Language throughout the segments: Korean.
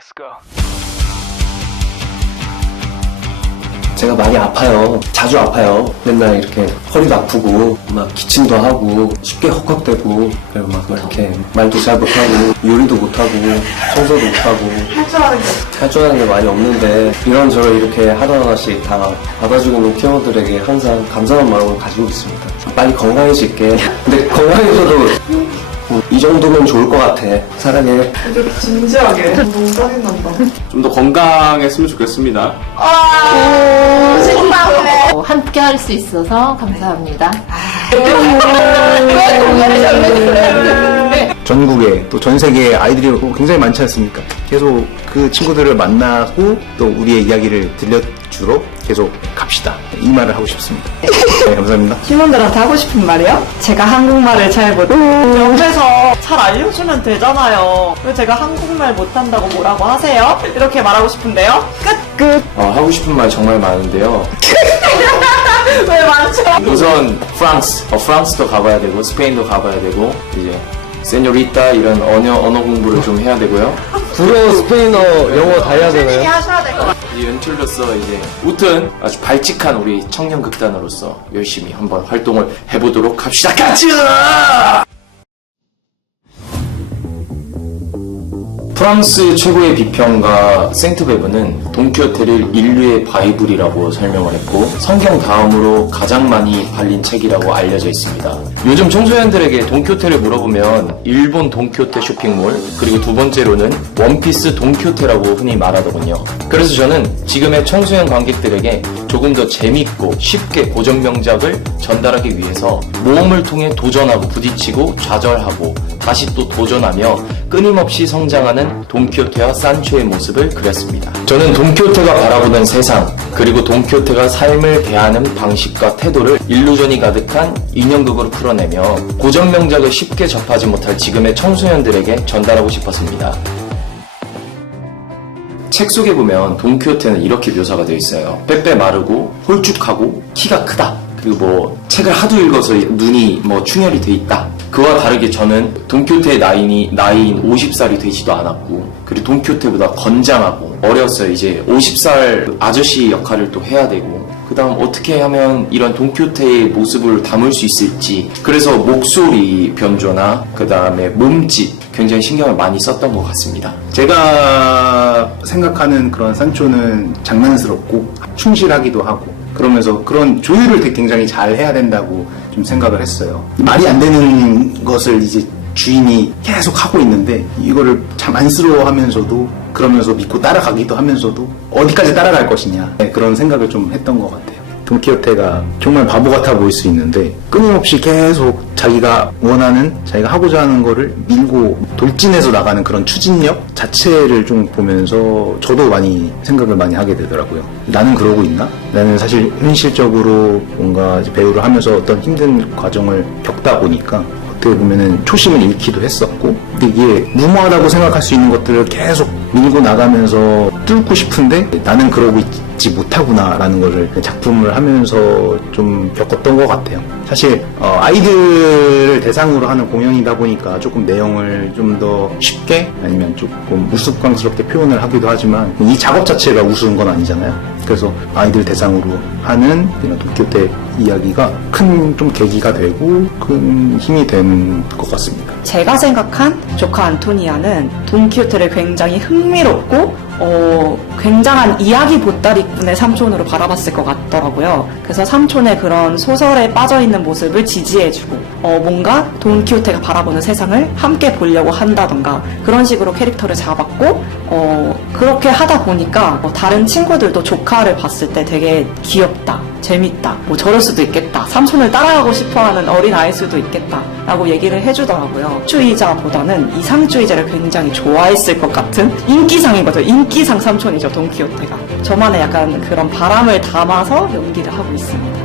Let's go. 제가 많이 아파요. 자주 아파요. 맨날 이렇게 허리도 아프고 막 기침도 하고 쉽게 헉헉대고 그리고 막 이렇게 말도 잘 못하고 요리도 못하고 청소도 못하고 할 줄 아는 게 많이 없는데 이런저런 이렇게 하나하나씩 다 받아주는 팀원들에게 항상 감사한 마음을 가지고 있습니다. 빨리 건강해질게. 근데 건강해져도 이 정도면 좋을 것 같아. 사랑해. 이렇게 진지하게 너무 짜증난다. 좀 더 건강했으면 좋겠습니다. 함께 할 수 있어서 감사합니다. 전국에 또 전 세계에 아이들이 굉장히 많지 않습니까? 계속 그 친구들을 만나고 또 우리의 이야기를 들려주러 계속 갑시다. 이 말을 하고 싶습니다. 네, 감사합니다. 팀원들한테 하고 싶은 말이요? 제가 한국말을 잘 못, 옆에서 잘 알려주면 되잖아요. 왜 제가 한국말 못한다고 뭐라고 하세요? 이렇게 말하고 싶은데요? 끝! 하고 싶은 말 정말 많은데요. 왜 많죠? 우선 프랑스도 가봐야 되고 스페인도 가봐야 되고 이제 세뇨리타 이런 언어 공부를 좀 해야 되고요. 불어, 스페인어, 영어 다 해야 되나요? 하셔야 될 것 같아요. 이 연출로서 이제 웃든 아주 발칙한 우리 청년 극단으로서 열심히 한번 활동을 해보도록 합시다. 가자! 프랑스 최고의 비평가 생트베브는 돈키호테를 인류의 바이블이라고 설명을 했고 성경 다음으로 가장 많이 팔린 책이라고 알려져 있습니다. 요즘 청소년들에게 돈키호테를 물어보면 일본 돈키호테 쇼핑몰 그리고 두 번째로는 원피스 돈키호테라고 흔히 말하더군요. 그래서 저는 지금의 청소년 관객들에게 조금 더 재밌고 쉽게 고전 명작을 전달하기 위해서 모험을 통해 도전하고 부딪히고 좌절하고 다시 또 도전하며 끊임없이 성장하는 돈키호테와 산초의 모습을 그렸습니다. 저는 돈키호테가 바라보는 세상 그리고 돈키호테가 삶을 대하는 방식과 태도를 일루전이 가득한 인형극으로 풀어내며 고전 명작을 쉽게 접하지 못할 지금의 청소년들에게 전달하고 싶었습니다. 책 속에 보면 돈키호테는 이렇게 묘사가 되어 있어요. 빼빼 마르고 홀쭉하고 키가 크다. 그리고 뭐 책을 하도 읽어서 눈이 뭐 충혈이 돼 있다. 그와 다르게 저는 돈키호테의 나이인 50살이 되지도 않았고 그리고 돈키호테보다 건장하고 어렸어요. 이제 50살 아저씨 역할을 또 해야 되고 그 다음 어떻게 하면 이런 돈키호테의 모습을 담을 수 있을지 그래서 목소리 변조나 그 다음에 몸짓 굉장히 신경을 많이 썼던 것 같습니다. 제가 생각하는 그런 산초는 장난스럽고 충실하기도 하고 그러면서 그런 조율을 굉장히 잘 해야 된다고 좀 생각을 했어요. 말이 안 되는 것을 이제 주인이 계속 하고 있는데 이거를 참 안쓰러워하면서도 그러면서 믿고 따라가기도 하면서도 어디까지 따라갈 것이냐 그런 생각을 좀 했던 것 같아요. 돈키호테가 정말 바보 같아 보일 수 있는데 끊임없이 계속 자기가 원하는 자기가 하고자 하는 거를 밀고 돌진해서 나가는 그런 추진력 자체를 좀 보면서 저도 많이 생각을 많이 하게 되더라고요. 나는 그러고 있나? 나는 사실 현실적으로 뭔가 이제 배우를 하면서 어떤 힘든 과정을 겪다 보니까 어떻게 보면은 초심을 잃기도 했었고 근데 이게 무모하다고 생각할 수 있는 것들을 계속 밀고 나가면서 뚫고 싶은데 나는 그러고 있지 못하구나 라는 거를 작품을 하면서 좀 겪었던 것 같아요. 사실 아이들을 대상으로 하는 공연이다 보니까 조금 내용을 좀 더 쉽게 아니면 조금 우스꽝스럽게 표현을 하기도 하지만 이 작업 자체가 우스운 건 아니잖아요. 그래서 아이들 대상으로 하는 이런 돈키호테 이야기가 큰 좀 계기가 되고 큰 힘이 된 것 같습니다. 제가 생각한 조카 안토니아는 돈키호테를 굉장히 흥미롭고 굉장한 이야기 보따리꾼의 삼촌으로 바라봤을 것 같더라고요. 그래서 삼촌의 그런 소설에 빠져있는 모습을 지지해주고 뭔가 돈키호테가 바라보는 세상을 함께 보려고 한다던가 그런 식으로 캐릭터를 잡았고 그렇게 하다 보니까 다른 친구들도 조카를 봤을 때 되게 귀엽다, 재밌다, 뭐 저럴 수도 있겠다, 삼촌을 따라가고 싶어하는 어린아이일 수도 있겠다 라고 얘기를 해주더라고요. 추이자보다는 이상주의자를 굉장히 좋아했을 것 같은 인기상이거든요. 인기상 삼촌이죠, 돈키호테가. 저만의 약간 그런 바람을 담아서 연기를 하고 있습니다.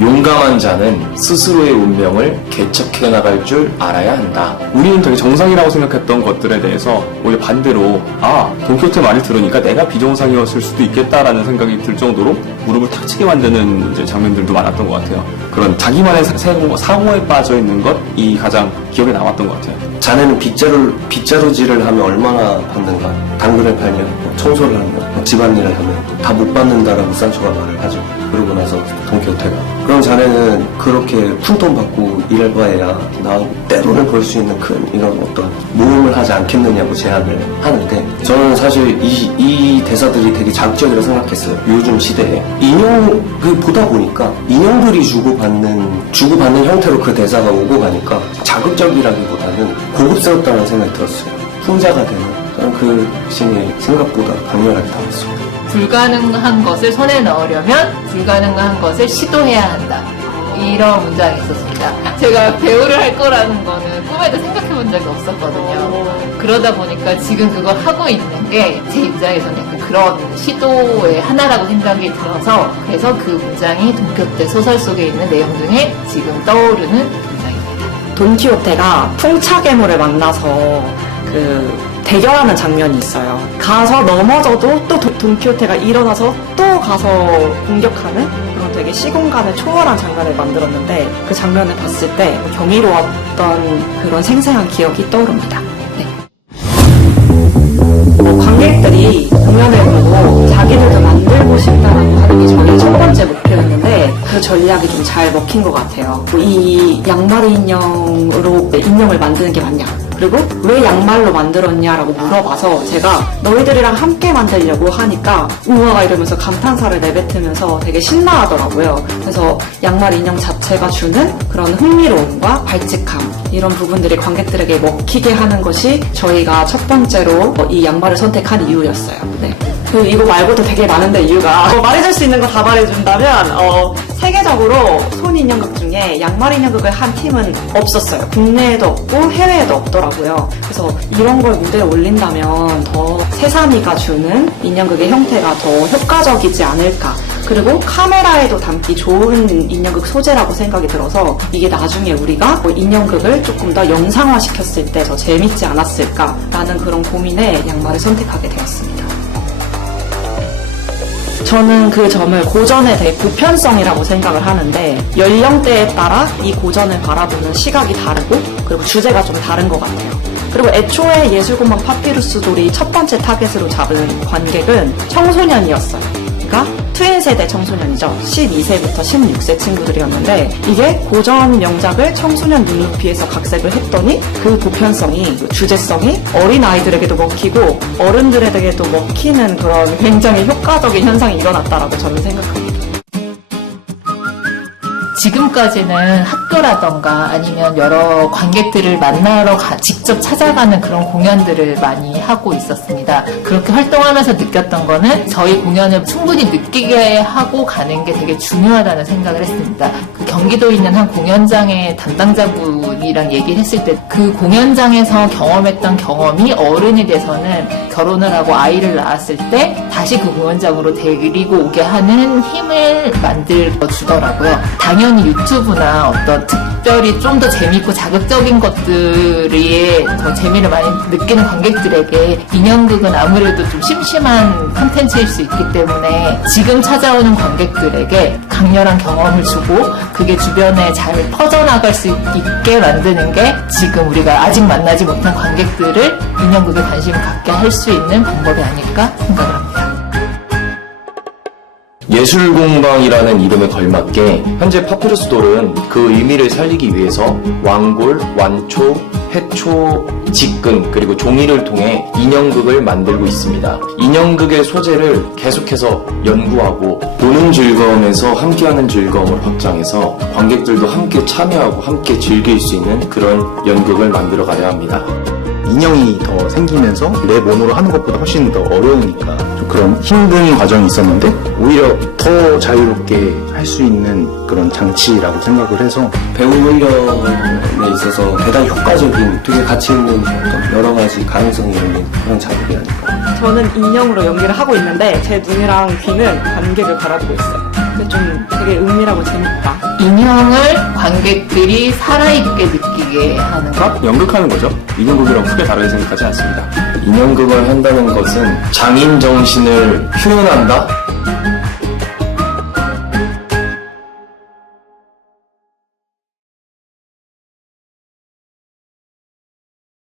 용감한 자는 스스로의 운명을 개척해 나갈 줄 알아야 한다. 우리는 되게 정상이라고 생각했던 것들에 대해서 오히려 반대로 돈키호테 말을 들으니까 내가 비정상이었을 수도 있겠다라는 생각이 들 정도로 무릎을 탁 치게 만드는 이제 장면들도 많았던 것 같아요. 그런 자기만의 사고에 빠져 있는 것이 가장 기억에 남았던 것 같아요. 자네는 빗자루질을 하면 얼마나 받는가? 당근을 팔면, 청소를 하면, 집안일을 하면 다 못 받는다라고 산초가 말을 하죠. 그러고 나서 돈키호테가 그럼 자네는 그렇게 푼돈 받고 일할 바에야 나 떼돈을 벌 수 있는 큰 이런 어떤 모험을 하지 않겠느냐고 제안을 하는데 저는 사실 이 대사들이 되게 자극적이라고 생각했어요. 요즘 시대에 인형을 보다 보니까 인형들이 주고받는 형태로 그 대사가 오고 가니까 자극적이라기보다는 고급스럽다는 생각이 들었어요. 풍자가 되는 저는 그 신이 생각보다 강렬하게 담았습니다. 불가능한 것을 손에 넣으려면 불가능한 것을 시도해야 한다. 이런 문장이 있었습니다. 제가 배우를 할 거라는 거는 꿈에도 생각해 본 적이 없었거든요. 그러다 보니까 지금 그걸 하고 있는 게 제 입장에서는 약간 그런 시도의 하나라고 생각이 들어서 그래서 그 문장이 돈키호테 소설 속에 있는 내용 중에 지금 떠오르는 문장입니다. 돈키호테가 풍차괴물을 만나서 대결하는 장면이 있어요. 가서 넘어져도 또 돈키호테가 일어나서 또 가서 공격하는 그런 되게 시공간을 초월한 장면을 만들었는데 그 장면을 봤을 때 경이로웠던 그런 생생한 기억이 떠오릅니다. 네. 관객들이 공연을 보고 자기들도 만들고 싶다라고 하는 게 저희의 첫 번째 목표였는데 그 전략이 좀 잘 먹힌 것 같아요. 이 양말의 인형으로 인형을 만드는 게 맞냐? 그리고 왜 양말로 만들었냐라고 물어봐서 제가 너희들이랑 함께 만들려고 하니까 우와 이러면서 감탄사를 내뱉으면서 되게 신나하더라고요. 그래서 양말 인형 자체가 주는 그런 흥미로움과 발칙함 이런 부분들이 관객들에게 먹히게 하는 것이 저희가 첫 번째로 이 양말을 선택한 이유였어요. 네. 이거 말고도 되게 많은데 이유가 말해줄 수 있는 거 다 말해준다면 세계적으로 손 인형극 중에 양말 인형극을 한 팀은 없었어요. 국내에도 없고 해외에도 없더라고요. 그래서 이런 걸 무대에 올린다면 더 새삼이가 주는 인형극의 형태가 더 효과적이지 않을까. 그리고 카메라에도 담기 좋은 인형극 소재라고 생각이 들어서 이게 나중에 우리가 인형극을 조금 더 영상화시켰을 때 더 재밌지 않았을까라는 그런 고민에 양말을 선택하게 되었습니다. 저는 그 점을 고전의 되게 보편성이라고 생각을 하는데 연령대에 따라 이 고전을 바라보는 시각이 다르고 그리고 주제가 좀 다른 것 같아요. 그리고 애초에 예술공방 파피루스 돌이 첫 번째 타겟으로 잡은 관객은 청소년이었어요. 그러니까 트윈 세대 청소년이죠. 12세부터 16세 친구들이었는데 이게 고전 명작을 청소년 눈높이에서 각색을 했더니 그 보편성이, 주제성이 어린아이들에게도 먹히고 어른들에게도 먹히는 그런 굉장히 효과적인 현상이 일어났다라고 저는 생각합니다. 지금까지는 학교라던가 아니면 여러 관객들을 만나러 직접 찾아가는 그런 공연들을 많이 하고 있었습니다. 그렇게 활동하면서 느꼈던 거는 저희 공연을 충분히 느끼게 하고 가는 게 되게 중요하다는 생각을 했습니다. 그 경기도에 있는 한 공연장의 담당자분이랑 얘기를 했을 때 그 공연장에서 경험했던 경험이 어른이 돼서는 결혼을 하고 아이를 낳았을 때 다시 그 공연장으로 데리고 오게 하는 힘을 만들어 주더라고요. 당연히 유튜브나 어떤 특별히 좀 더 재밌고 자극적인 것들이 더 재미를 많이 느끼는 관객들에게 인형극은 아무래도 좀 심심한 콘텐츠일 수 있기 때문에 지금 찾아오는 관객들에게 강렬한 경험을 주고 그게 주변에 잘 퍼져나갈 수 있게 만드는 게 지금 우리가 아직 만나지 못한 관객들을 인형극에 관심을 갖게 할 수 있는 방법이 아닐까 생각을 합니다. 예술공방이라는 이름에 걸맞게 현재 파피루스 돌은 그 의미를 살리기 위해서 왕골, 완초, 해초, 직근 그리고 종이를 통해 인형극을 만들고 있습니다. 인형극의 소재를 계속해서 연구하고 보는 즐거움에서 함께하는 즐거움을 확장해서 관객들도 함께 참여하고 함께 즐길 수 있는 그런 연극을 만들어 가야 합니다. 인형이 더 생기면서 내 몸으로 하는 것보다 훨씬 더 어려우니까 좀 그런 힘든 과정이 있었는데 오히려 더 자유롭게 할 수 있는 그런 장치라고 생각을 해서 배우 훈련에 있어서 대단히 효과적인 되게 가치 있는 어떤 여러 가지 가능성이 열린 그런 작업이 아닐까. 저는 인형으로 연기를 하고 있는데 제 눈이랑 귀는 관객을 바라보고 있어요. 그게 좀 되게 은밀하고 재밌다. 인형을 관객들이 살아있게 느끼게 하는 것? 연극하는 거죠. 인형극이라고 크게 다르게 생각하지 않습니다. 인형극을 한다는 것은 장인 정신을 표현한다?